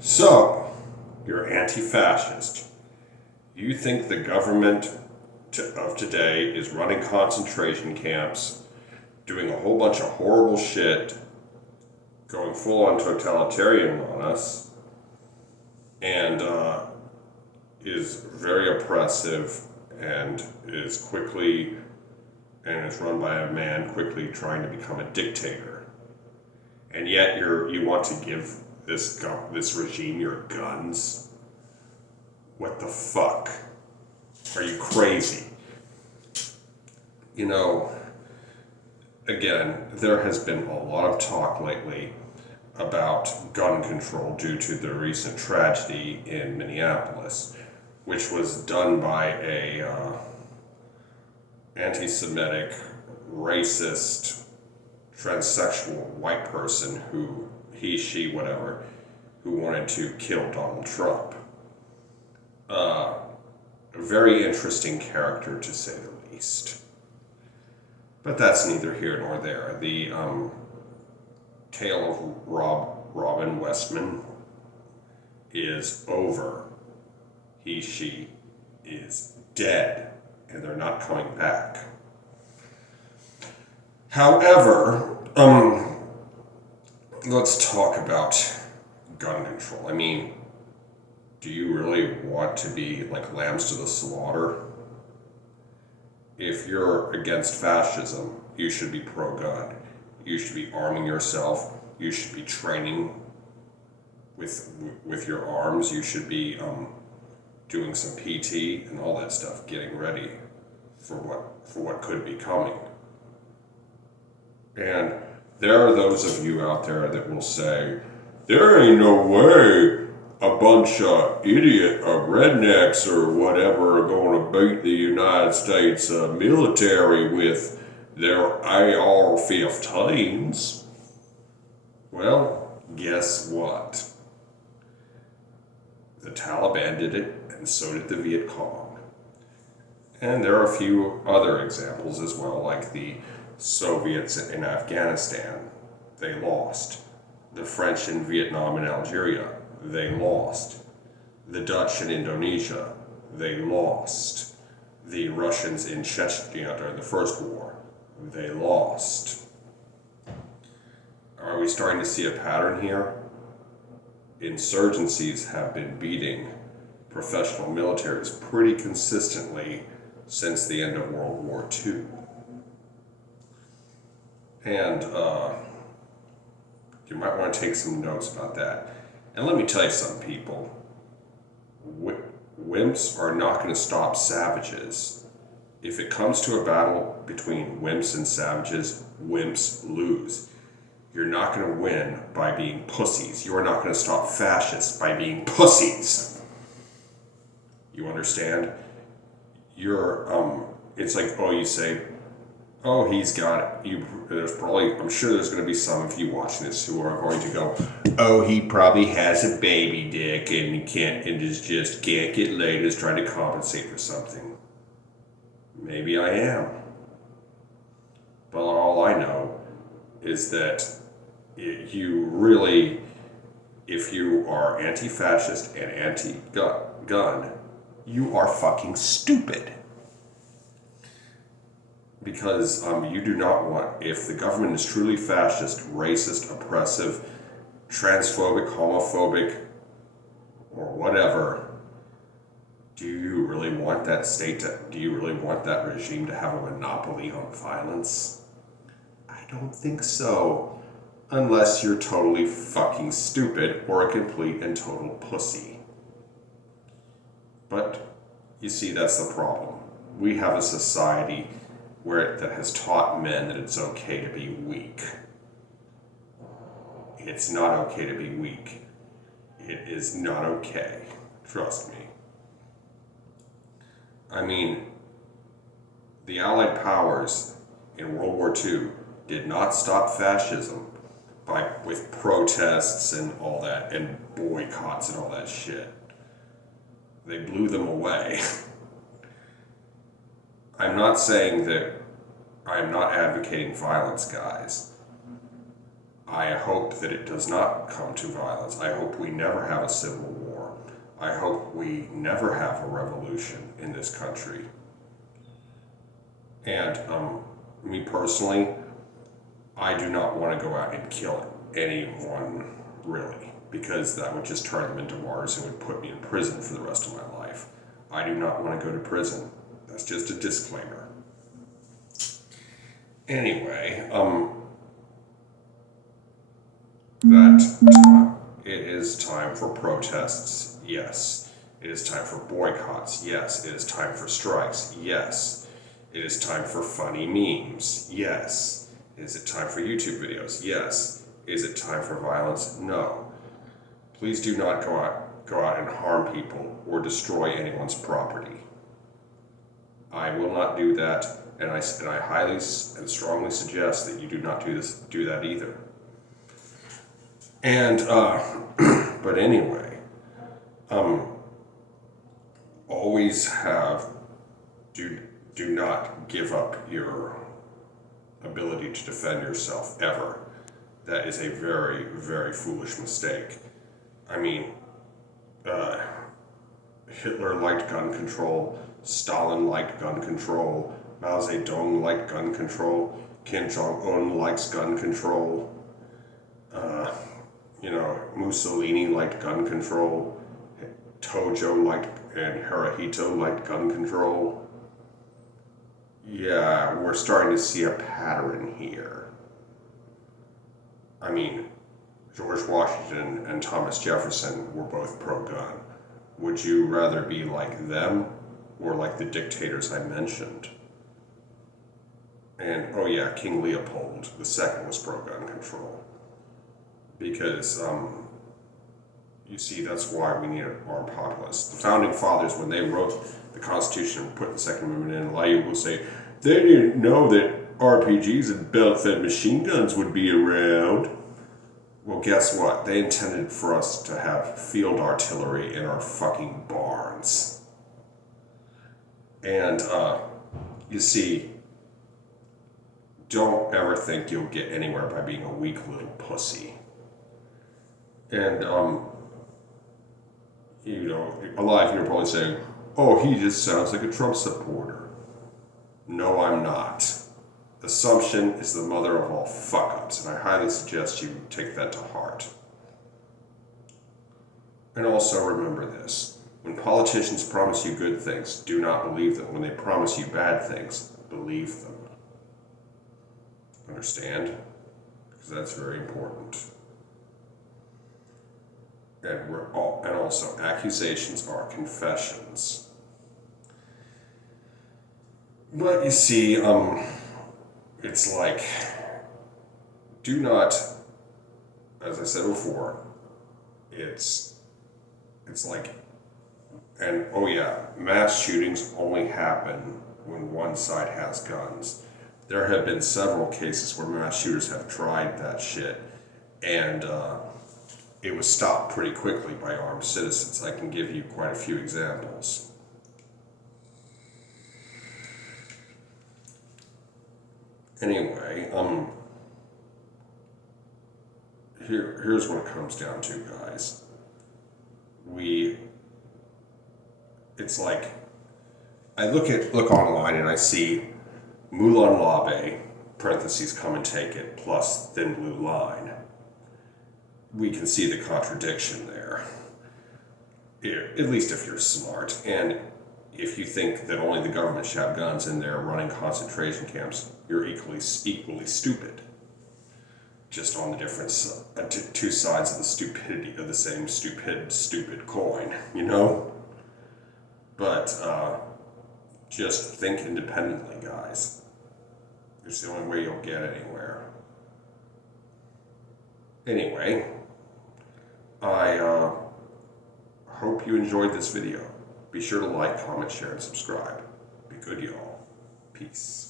So, you're anti-fascist. You think the government of today is running concentration camps, doing a whole bunch of horrible shit, going full on totalitarian on us, and is very oppressive and is run by a man quickly trying to become a dictator. And yet you want to give this regime your guns? What the fuck? Are you crazy? You know, again, there has been a lot of talk lately about gun control due to the recent tragedy in Minneapolis, which was done by a anti-Semitic, racist, transsexual white person who, he, she, whatever, who wanted to kill Donald Trump. A very interesting character, to say the least. But that's neither here nor there. The tale of Robin Westman is over. He, she is dead, and they're not coming back. However, let's talk about gun control. I mean, do you really want to be like lambs to the slaughter? If you're against fascism, you should be pro-gun. You should be arming yourself. You should be training with your arms. You should be doing some PT and all that stuff, getting ready for what could be coming. And there are those of you out there that will say, there ain't no way a bunch of idiot or rednecks or whatever are going to beat the United States military with their AR-15s. Well, guess what? The Taliban did it, and so did the Viet Cong. And there are a few other examples as well, like the Soviets in Afghanistan. They lost. The French in Vietnam and Algeria. They lost. The Dutch in Indonesia. They lost. The Russians in Chechnya during the First War. They lost. Are we starting to see a pattern here? Insurgencies have been beating professional militaries pretty consistently since the end of World War II. And you might want to take some notes about that. And let me tell you something, people. Wimps are not going to stop savages. If it comes to a battle between wimps and savages, wimps lose. You're not going to win by being pussies. You are not going to stop fascists by being pussies. You understand? It's like, oh, you say, oh, he's got it. I'm sure there's going to be some of you watching this who are going to go, oh, he probably has a baby dick and just can't get laid, is trying to compensate for something. Maybe I am. But all I know is that if you are anti-fascist and anti-gun, you are fucking stupid. Because you do not want, if the government is truly fascist, racist, oppressive, transphobic, homophobic, or whatever, do you really want that regime to have a monopoly on violence? I don't think so. Unless you're totally fucking stupid or a complete and total pussy. But, you see, that's the problem. We have a society that has taught men that it's okay to be weak. It's not okay to be weak. It is not okay. Trust me. I mean, the Allied powers in World War II did not stop fascism with protests and all that, and boycotts and all that shit. They blew them away. I'm not saying that I'm not advocating violence, guys. I hope that it does not come to violence. I hope we never have a civil war. I hope we never have a revolution in this country. And me personally, I do not want to go out and kill anyone, really, because that would just turn them into martyrs and would put me in prison for the rest of my life. I do not want to go to prison. That's just a disclaimer. Anyway, it is time for protests, yes. It is time for boycotts, yes. It is time for strikes, yes. It is time for funny memes, yes. Is it time for YouTube videos? Yes. Is it time for violence? No. Please do not go out and harm people or destroy anyone's property. I will not do that, and I highly and strongly suggest that you do not do that either. And but anyway, always do not give up your ability to defend yourself ever. That is a very, very foolish mistake. I mean, Hitler liked gun control, Stalin liked gun control, Mao Zedong liked gun control, Kim Jong-un likes gun control, Mussolini liked gun control, Tojo and Hirohito liked gun control. Yeah, we're starting to see a pattern here. I mean, George Washington and Thomas Jefferson were both pro-gun. Would you rather be like them or like the dictators I mentioned? And, oh yeah, King Leopold II was pro-gun control. Because, you see, that's why we need an armed populace. The Founding Fathers, when they wrote the Constitution and put the Second Amendment in, a lot of people will say, they didn't know that RPGs and belt-fed machine guns would be around. Well, guess what? They intended for us to have field artillery in our fucking barns. And, you see, don't ever think you'll get anywhere by being a weak little pussy. And, a lot of you are probably saying, oh, he just sounds like a Trump supporter. No, I'm not. Assumption is the mother of all fuck-ups, and I highly suggest you take that to heart. And also remember this. When politicians promise you good things, do not believe them. When they promise you bad things, believe them. Understand? Because that's very important. And also, accusations are confessions. But you see, it's like, do not, as I said before, it's like, and oh yeah, mass shootings only happen when one side has guns. There have been several cases where mass shooters have tried that shit, and it was stopped pretty quickly by armed citizens. I can give you quite a few examples. Anyway, here's what it comes down to, guys. It's like, I look online and I see Moulin Labe, parentheses, come and take it, plus thin blue line. We can see the contradiction there. At least if you're smart. And if you think that only the government should have guns and they're running concentration camps, you're equally stupid. Just on the different two sides of the stupidity of the same stupid coin, you know? But just think independently, guys. It's the only way you'll get anywhere. Anyway, I hope you enjoyed this video. Be sure to like, comment, share, and subscribe. Be good, y'all. Peace.